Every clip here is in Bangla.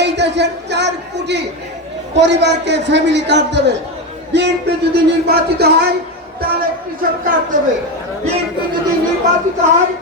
এই দেশের 4 কোটি পরিবারকে ফ্যামিলি কার্ড দেবে। বিএনপি যদি নির্বাচিত হয় তাহলে কৃষক কার্ড দেবে। বিএনপি যদি নির্বাচিত হয়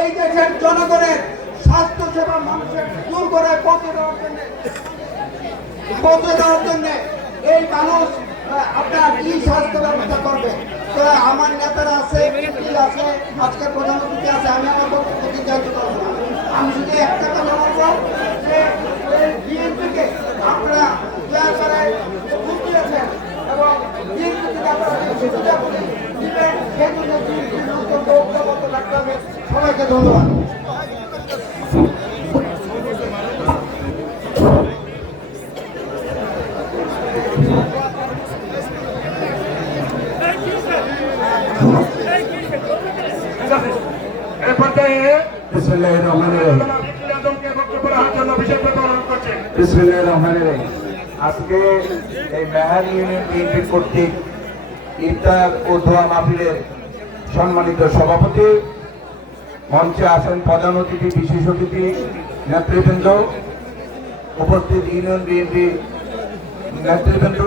এই দেশের জনগণের স্বাস্থ্য সেবা মানুষের দূর করে পৌঁছে দেওয়ার জন্য এই মানুষ আপনার কি স্বাস্থ্য ব্যবস্থা করবে। তো আমার নেতারা আছে, আছে, আজকে প্রধানমন্ত্রী আছে, আমি আমার বক্তব্য দিতে পারবো না। আমি শুধু একটা কথা বলবো যে বিএনপিকে আপনারা দয়া করে ভোট দিয়েছেন এবং বিএনপি থেকে আপনারা সুবিধাগুলি দিবেন, সেই জন্য বিএনপির নতুন ঐক্যবদ্ধ রাখতে হবে। সবাইকে ধন্যবাদ। আজকে এই মেহার ইউনিয়ন বিএনপি কর্তৃক ইফতার ও দোয়া মাহফিলের সম্মানিত সভাপতি, মঞ্চে আছেন প্রধান অতিথি, বিশেষ অতিথি, নেতৃবৃন্দ, উপস্থিত ইউনিয়ন বিএনপি নেতৃবৃন্দ,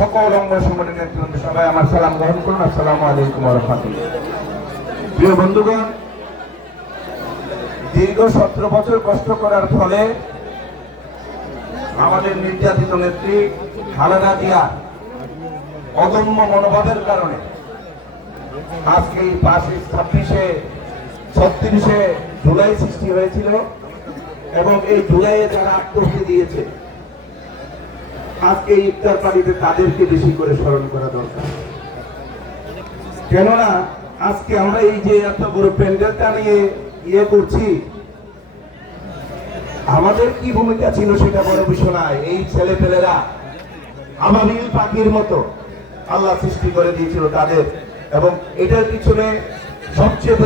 সকল অঙ্গ সংগঠনের নেতৃবৃন্দ, সবাই আমার সালাম গ্রহণ করুন। আসসালামু আলাইকুম ওয়া রাহমাতুল্লাহ। প্রিয় বন্ধুগণ, দীর্ঘ 17 বছর কষ্ট করার ফলে আমাদের নির্যাতিত নেত্রী খালেদা জিয়া অদম্য মনোভাবের কারণে আজকে এই 36শে জুলাই সৃষ্টি হয়েছিল এবং এই জুলাইয়ে যারা আত্মহত্যা দিয়েছে আজকে ইফতার পার্টিতে তাদেরকে বেশি করে স্মরণ করা দরকার। কেননা আজকে আমরা এই যে এত বড় প্যান্ডেলটা নিয়ে করছি, আমাদের কি ভূমিকা ছিল সেটা বড় বিষয় নয়। এই ছেলেপেলেরা আবাবিল পাখির মতো আল্লাহ সৃষ্টি করে দিয়েছিল তাদের, এবং এটার পিছনে সবচেয়ে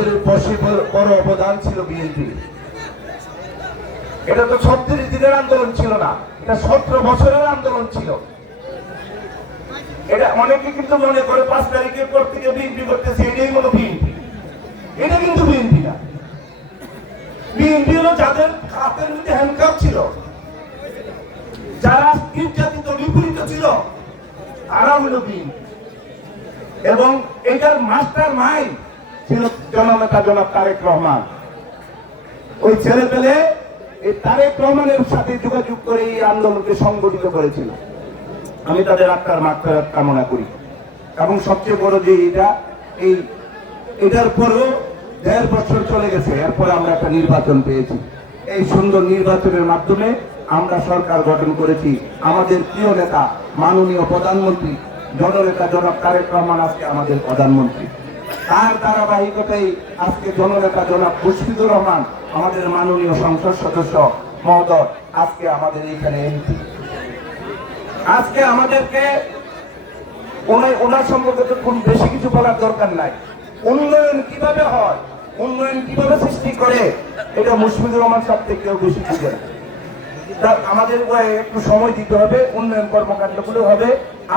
বড় অবদান ছিল বিএনপি। এটা তো 36 দিনের আন্দোলন ছিল না, এটা 17 বছরের আন্দোলন ছিল। এটা অনেকে কিন্তু মনে করে 5 তারিখের পর থেকে বিএনপি করতেছে, এটাই হলো বিএনপি। এটা কিন্তু বিএনপি না। বিএনপি হলো যাদের হাতের মধ্যে হ্যান্ডকাপ ছিল, যারা নির্যাতিত নিপীড়িত ছিল, তারা হলো বিএনপি। এবং এটার মাস্টার মাইন্ড ছিল জননেতা জনাব তারেক রহমান। ওই ছেলে পেলে এই তারেক রহমানের সাথে যোগাযোগ করে এই আন্দোলনকে সংগঠিত করেছিল। আমি তাদের আত্মার মাগফিরাত কামনা করি। এবং সবচেয়ে বড় যে এটার পরেও 1.5 বছর চলে গেছে, এরপরে আমরা একটা নির্বাচন পেয়েছি। এই সুন্দর নির্বাচনের মাধ্যমে আমরা সরকার গঠন করেছি। আমাদের প্রিয় নেতা মাননীয় প্রধানমন্ত্রী জননেতা জনাব তারেক রহমান আজকে আমাদের প্রধানমন্ত্রী। তার ধারাবাহিকতায় আজকে জননেতা জনাব মুশফিকুর রহমান আমাদের মাননীয় সংসদ সদস্য মহোদয় আজকে আমাদের এইখানে এমপি। আজকে আমাদেরকে ওনার সম্পর্কে তো খুব বেশি কিছু বলার দরকার নাই। উন্নয়ন কিভাবে হয়, উন্নয়ন কিভাবে সৃষ্টি করে, এটা মুশফিকুর রহমান সব থেকেও বেশি বুঝে। আমাদের একটু সময় দিতে হবে, উন্নয়ন কর্মকাণ্ডগুলো হবে।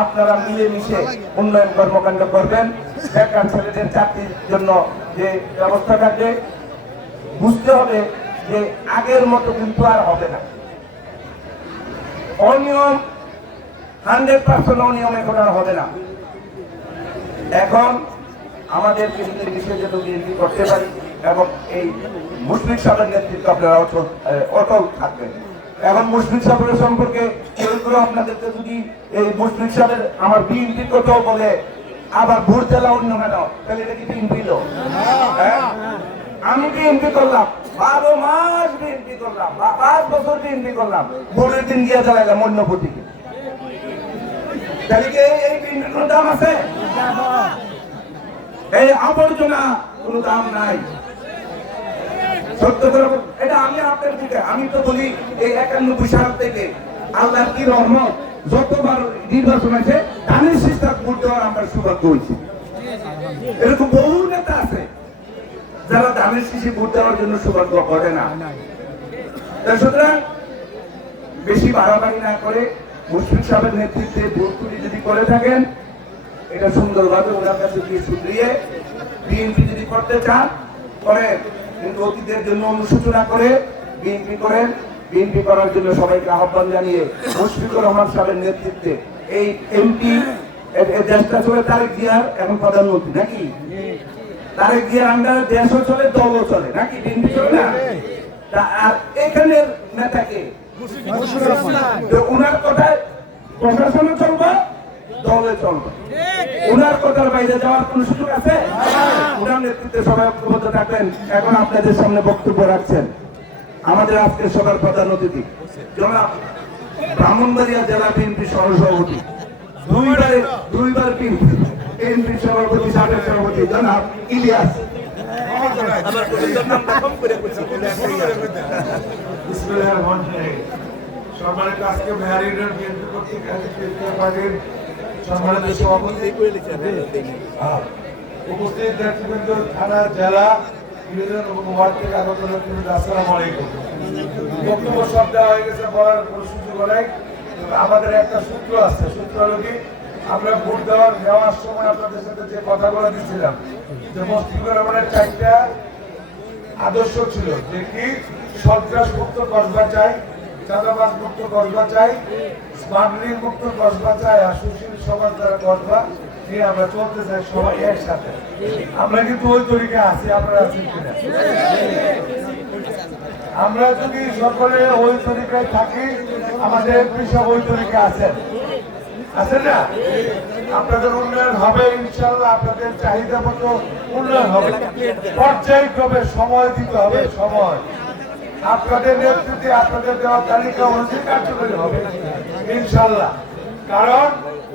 আপনারা মিলেমিশে উন্নয়ন কর্মকাণ্ড করবেন। বেকার ছেলেদের চাকরির জন্য যে ব্যবস্থা থাকে, বুঝতে হবে যে আগের মতো কিন্তু আর হবে না। অনিয়ম 100% অনিয়ম এখন আর হবে না। এখন আমাদেরকে বিশেষ বিএনপি করতে পারি এবং এই মুশফিক সাহেবের নেতৃত্ব আপনারা অটল থাকবেন। এখন মুশফিক সাহেবের সম্পর্কে কেউ আপনাদেরকে যদি এই মুশফিক সাহেবের আমার বিএনপির কথাও বলে আবার ভোট দেওয়া অন্য কেন, তাহলে এটা কি বিএনপি লোক? আমি বিএনপি করলাম, 12 মাস বিএনপি করলাম, 5 বছর বিএনপি করলাম, ভোটের দিন গিয়ে চালাইলাম অন্য প্রতীকে। তাহলে কি এই বিএনপির কোনো দাম আছে? এই আবর্জনা কোনো দাম নাই। সত্য করে এটা আমি আপনার দিকে, আমি তো বলি এই 91 সাল থেকে আল্লাহর কি রহমত, যতবার নির্বাচন আছে ধানের শীষটা ভোট দেওয়ার আমরা সৌভাগ্য হয়েছে। এরকম বহু নেতা আছে যারা ধানের শীষে ভোট দেওয়ার জন্য সৌভাগ্য করে না। সুতরাং বেশি বাড়াবাড়ি না করে মুশফিক সাহেবের নেতৃত্বে ভোট যদি করে থাকেন, এটা সুন্দরভাবে ওনার কাছে গিয়ে শুধরিয়ে বিএনপি যদি করতে চান করেন, কিন্তু অতীতের জন্য অনুশোচনা করে বিএনপি করেন। বিএনপি করার জন্য সবাইকে আহ্বান জানিয়ে মুশফিকুর রহমান সাহেবের নেতৃত্বে এই এমপি দেশটা চলে তারেক জিয়ার এখন প্রধানমন্ত্রী নাকি? তারেক জিয়ার আন্ডারে দেশও চলে, দলও চলে নাকি? বিএনপি চলে না? আর এখানের নেতাকে উনার কথায় প্রশাসনে চলবে, দলে চলবে। উনার কথার বাইরে যাওয়ার কোন সুযোগ আছে? উনার নেতৃত্বে সবাই ঐক্যবদ্ধ থাকবেন। এখন আপনাদের সামনে বক্তব্য রাখছেন আমাদের আজকের সভার প্রধান অতিথি জনাব ব্রাহ্মণবাড়িয়া জেলা বিএনপি সহসভাপতি, দুইবার বিএনপি সভাপতি, সাবেক সভাপতি জনাব ইলিয়াস। সম্মানিত আজকে মেহারিনের বিএনপি কর্তৃক পার্টির সম্মানিত সভাপতি, উপস্থিত নেতৃবৃন্দ, থানা, জেলা, ইউনিয়ন এবং ওয়ার্ড থেকে আগত নেতৃবৃন্দ, আসসালামু আলাইকুম। বক্তব্য সব দেওয়া হয়ে গেছে, বলার কোনো সুযোগ নাই। আমাদের একটা সূত্র আছে, সূত্র হলো কি, আমরা ভোট নেওয়ার সময় আপনাদের সাথে যে কথা বলে দিচ্ছিলাম যে মুশফিকুর রহমানের 4টা আদর্শ ছিল, যে কি সন্ত্রাস মুক্ত কসবা চাই, চাঁদাবাজ মুক্ত কসবা চাই, স্মাগলিং মুক্ত কসবা চাই, আর সুশীল সমাজ দ্বারা কসবা নিয়ে আমরা চলতে চাই সবাই একসাথে। আমরা কিন্তু ওই তরিকা আছি, আপনারা আছেন কিনা? আমরা যদি সকলে ওই তরিকায় থাকি, আমাদের কৃষক ওই তরিকা আছেন না? আপনাদের উন্নয়ন হবে ইনশাল্লাহ, আপনাদের চাহিদা মতো উন্নয়ন হবে, পর্যায়ক্রমে সময় দিতে হবে, সময় আপনাদের নেতৃত্বে আপনাদের দেওয়া তালিকা অনুযায়ী কার্যকরী হবে ইনশাল্লাহ। কারণ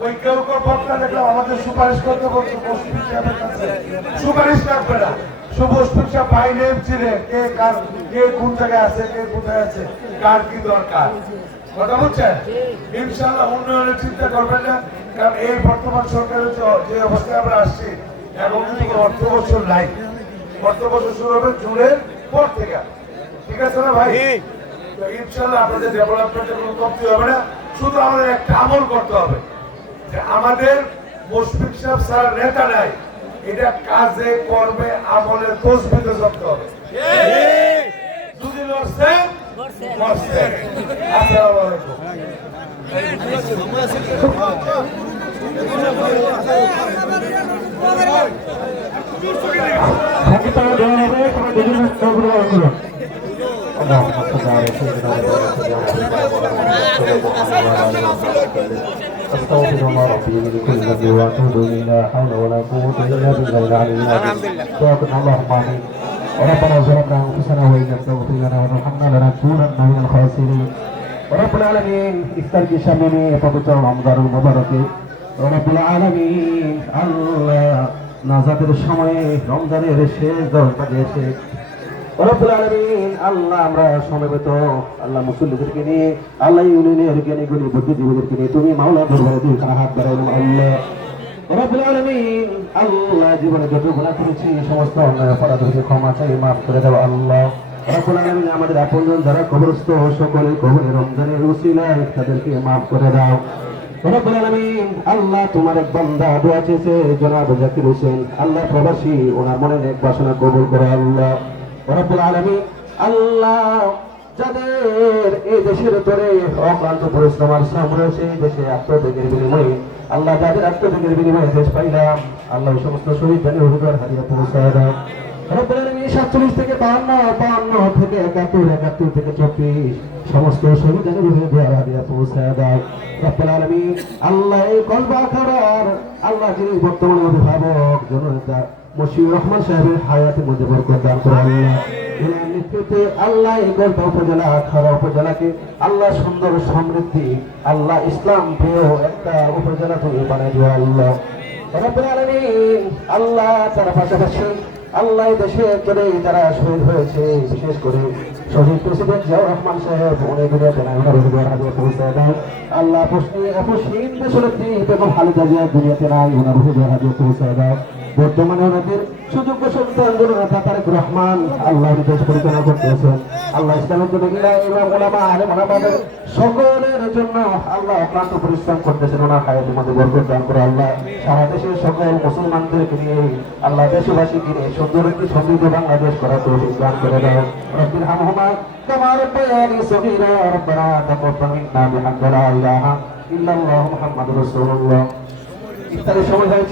ওই কেউ বক্তা দেখলাম আমাদের সুপারিশ করতে বলছে, মুশফিক সাহেবের কাছে সুপারিশ লাগবে না, মুশফিক সাহেব ভাই নেম ছিলেন, কে কোন জায়গায় আছে, কে কোথায় আছে, কার কি দরকার, কথা বলছেন? ইনশাল্লাহ উন্নয়নের চিন্তা করবেন না। কারণ এই বর্তমান সরকারের যে অবস্থায় আমরা আসছি, এখন কিন্তু অর্থ বছর নাই, অর্থ বছর শুরু হবে জুনের পর থেকে, ঠিক আছে না ভাই? তো ইনশাল্লাহ আপনাদের ডেভেলপমেন্টের কোনো কমতি হবে না। শুধু আমাদের একটা আমল করতে হবে যে আমাদের মুশফিক সাহেব সারা নেতা নাই, এটা কাজে কর্মে আমলে তসবিতে চলতে হবে। যদি লড়ছেন মরছেন। আসসালামু আলাইকুম। أستغفر الله ربي من كل ذنب وأتوب إليه لا حول ولا قوة إلا بالله العلي العظيم. اللهم آمين. ربنا ظلمنا أنفسنا وإن لم تغفر لنا وترحمنا لنكونن من الخاسرين. رب العالمين ইফতার কি সামনে পবিত্র রমজানুল মুবারকে রব্বুল আলামিন আল্লাহ নাজাতের সময়ে রমজানের শেষ দশটা দিয়েছে। রব্বুল আলামিন আল্লাহ আমরা সমবেত আল্লাহ মুসল্লিদেরকে নিয়ে, আল্লাহ ইউনিয়নের জ্ঞানী গুণী বুদ্ধিজীবীদেরকে নিয়ে তুমি মাওলা দরবারে তুমি হাত বাড়াইলাম আল্লাহ। রব্বুল আলামিন আল্লাহ জীবনে যত গুনাহ করেছি সমস্ত অন্যায় অপরাধকে ক্ষমা চাই, মাফ করে দাও আল্লাহ। রব্বুল আলামিন আমাদের আপনজন যারা কবরস্থ সকলে কবরে রমজানের উসিলায় তাদেরকে মাফ করে দাও। রব্বুল আলামিন আল্লাহ তোমার এক বান্দা দোয়া চেয়েছে জনাব জাকির হোসেন, আল্লাহ প্রবাসী ওনার মনে নেক বাসনা কবুল করে আল্লাহ। রব্বুল আলামিন আল্লাহ যাদের এই দেশের তোরে অক্লান্ত পরিশ্রম আর শ্রম রয়েছে, এই দেশে আত্মত্যাগের বিনিময়ে আল্লাহ যাদের আত্মত্যাগের বিনিময়ে দেশ পাইলাম, আল্লাহ সমস্ত শহীদ জানের অধিকার হারিয়ে পৌঁছায় দাও। রব্বুল আলামিন 47 থেকে 52 থেকে 71 থেকে 34 সমস্ত শহীদ জানের অধিকার হারিয়ে পৌঁছায় দাও। রব্বুল আলামিন আল্লাহ এই কলবা খারার আল্লাহ যিনি বর্তমানে অভিভাবক জননেতা মুশফিকুর রহমান সাহেবের হায়াতের মধ্যে বরকত দান করে আল্লাহ। এর নেতৃত্বে আল্লাহ এই গোলটা উপজেলা খাড়া উপজেলাকে আল্লাহ সুন্দর সমৃদ্ধি আল্লাহ ইসলাম প্রিয় একটা উপজেলা তুমি বানাই দিও আল্লাহ। রব্বুল আলামিন আল্লাহ তার পাশাপাশি আল্লাহ দেশে চলে যারা শহীদ হয়েছে, বিশেষ করে শহীদ প্রেসিডেন্ট জিয়াউর রহমান সাহেব অনেকগুলো পৌঁছে দেয় আল্লাহ। আপসহীন দেশনেত্রী বেগম খালেদা জিয়া দুনিয়াতে নাই, ওনার হুজুর হাজির পৌঁছে দেয়। বর্তমানে ওনাদের সুযোগ্য সন্তান জননেতা তারেক রহমান আল্লাহ দেশ পরিচালনা করতেছেন। আল্লাহ ইসলামের জন্য এবং ওলামা আলেম ওলামাদের সকলের জন্য আল্লাহ অক্লান্ত পরিশ্রম করতেছেন। ওনার হায়াতের মধ্যে বরকত দান করে আল্লাহ সারা দেশের সকল মুসলমানদেরকে নিয়ে আল্লাহ দেশবাসীকে নিয়ে সুন্দর একটি সমৃদ্ধ বাংলাদেশ করার তৌফিক দান করে দাও। রব্বির হামহুমা কামা রাব্বায়ানি সগীরা রব্বানা তাকাব্বাল মিন্না বিহামদি লা ইলাহা ইল্লাল্লাহু মুহাম্মাদুর রাসূলুল্লাহ। ইফতারের সময় হয়েছে।